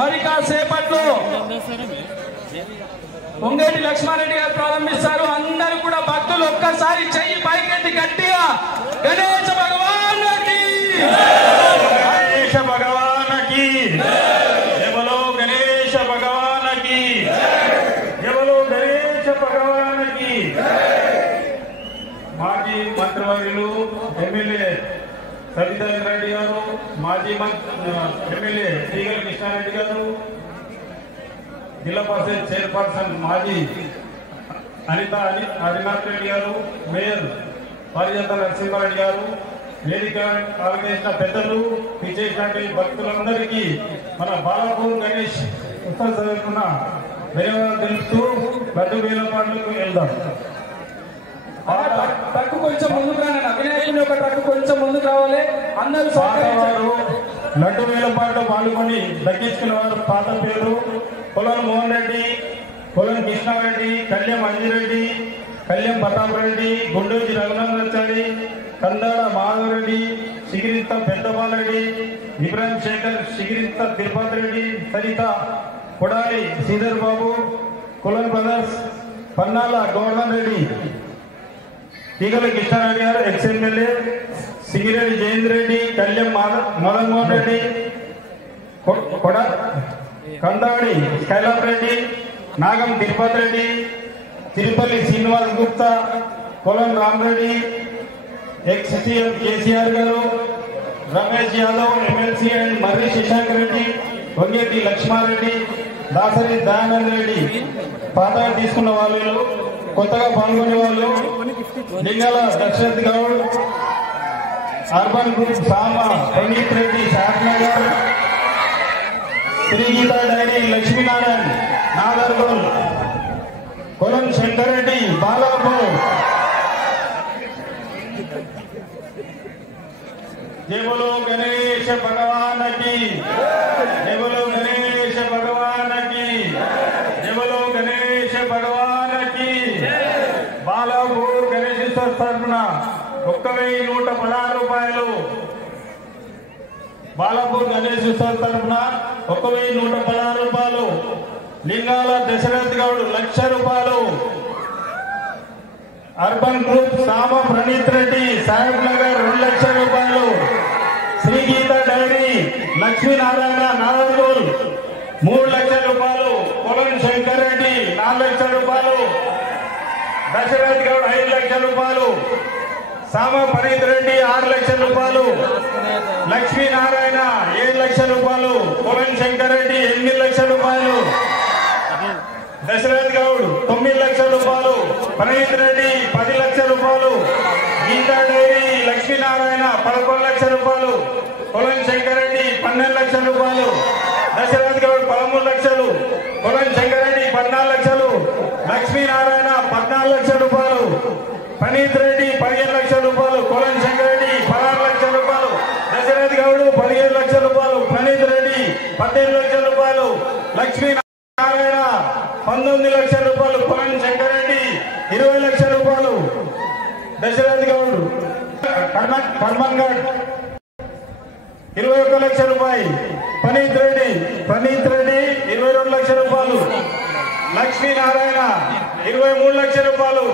మరి కాసేపట్లో పొంగేటి లక్ష్మారెడ్డి గారు ప్రారంభిస్తారు. అందరూ కూడా భక్తులు ఒక్కసారి చెయ్యి పైకెత్తి గట్టిగా గణేశ భగవానుకి గణేశ భగవానుకి ఎవలో గణేశ భగవానుకి ఎవలో గణేశ భగవానుకి. మాజీ మంత్రివర్యులు ఎమ్మెల్యే సవితారెడ్డి రెడ్డి గారు, మాజీ ఎమ్మెల్యే శ్రీగల కృష్ణారెడ్డి గారు, జిల్లా పరిషత్ చైర్పర్సన్ మాజీ అనిత హరినాథ్ రెడ్డి గారు, మేయర్ పారిజాత నరసింహారెడ్డి గారు, వేదిక ఆలోచించిన పెద్దలు, విచ్చేసినటువంటి భక్తులందరికీ మన బాలాపూర్ గణేష్ ఉత్సవ చదువుకున్న ధన్యవాదాలు తెలుపుతూ లడ్డు వేల పాటలకు వెళ్దాం. ట్రక్ కొంచెం ముందుకు రానండి. అభినయకుని ఒక ట్రక్ కొంచెం ముందుకు రావాలి. అందరూ లడ్డు వేల పాటలో పాల్గొని దక్కించుకున్న వారు పాత పేరు పొలం మోహన్ రెడ్డి, పొలం కృష్ణారెడ్డి, కళ్యాణ్ అంజిరెడ్డి, కళ్యాణ్ ప్రతాప్ రెడ్డి, గుండూజి రఘునందచారి, కందాడ మాధవరెడ్డి, సిగిరింత పెద్దపాలరెడ్డి, ఇబ్రాహిం శేఖర్, సిగిరింత తిరుపతి రెడ్డి, సరిత కొడాలి శ్రీధర్ బాబు, కులం బ్రదర్స్, పన్నాల గోవర్ధన్ రెడ్డి, తీగల కృష్ణారెడ్డి గారు ఎక్స్ ఎమ్మెల్యే, సింగిరెడ్డి జయేంద్ర రెడ్డి, కళ్యాణ్ మదన్ మోహన్ రెడ్డి, కందాడి కైలాస్ రెడ్డి, నాగం తిరుపతి రెడ్డి, తిరుపల్లి శ్రీనివాస్ గుప్తా, పొలం రామరెడ్డి, ఎక్స్ సీఎం కేసీఆర్ గారు, రమేష్ యాదవ్ ఎమ్మెల్సీ అండ్ మర్రి శశాంక్ రెడ్డి, వంగేటి లక్ష్మారెడ్డి, దాసరి దయానంద్ రెడ్డి. పాతగా తీసుకున్న వాళ్ళు, కొత్తగా పాల్గొనే వాళ్ళు లింగాల దక్షరథ్ గౌడ్, అర్బన్ గ్రూప్ సామ పండిత్ రెడ్డి, శారనగర్, శ్రీగీత డైరీ లక్ష్మీనారాయణ, నాగర్గోల్, కొలం శంకర్ రెడ్డి, బాలాపూర్. జై బోలో గణేశ భగవానుకి, జై బోలో గణేశ భగవానుకి, జై బోలో గణేశ భగవానుకి. బాలాపూర్ గణేశ తరఫున 1116 రూపాయలు. బాలాపూర్ గణేశ్ ఉత్సవం తరఫున 1116 రూపాయలు. లింగాల దశరథ్ గౌడ్ 1,00,000 రూపాయలు. అర్బన్ గ్రూప్ సామ ప్రణీత్ రెడ్డి, సాహెబ్ నగర్ 2,00,000 రూపాయలు. శ్రీగీత డైరీ లక్ష్మీనారాయణ నారాయణగోల్ 3,00,000 రూపాయలు. పొలం శంకర్ రెడ్డి 4,00,000 రూపాయలు. దశరథ్ గౌడ్ 5,00,000 రూపాయలు. సామ ప్రణీత్ రెడ్డి 6,00,000 రూపాయలు. లక్ష్మీనారాయణ 7,00,000 రూపాయలు. పొలం శంకర్ రెడ్డి 8,00,000 రూపాయలు. దశరథ్ గౌడ్ 9,00,000 రూపాయలు. ప్రణీత్ రెడ్డి 10,00,000 రూపాయలు. గీతా డైరీ లక్ష్మీనారాయణ 11,00,000 రూపాయలు. పొలం శంకర్ రెడ్డి 12,00,000 రూపాయలు. దశరథ్ గౌడ్ 13,00,000. పొలం శంకర్ రెడ్డి 14,00,000. లక్ష్మీనారాయణ 14,00,000 రూపాయలు. ప్రణీత్ రెడ్డి 15,00,000 రూపాయలు. పొలం శంకర్ రెడ్డి 16,00,000 రూపాయలు. దశరథ్ గౌడ్ 17,00,000 రూపాయలు. ప్రణీత్ రెడ్డి 18,00,000 రూపాయలు. లక్ష్మీనారాయణ 19,00,000 రూపాయలు. పొలం శంకర్ రెడ్డి 20,00,000 రూపాయలు. దశరథ్ గౌడ్ కర్మన్ గఢ్ 21,00,000 రూపాయలు. ప్రణీత్ రెడ్డి 22,00,000 రూపాయలు. లక్ష్మీనారాయణ 23,00,000 రూపాయలు.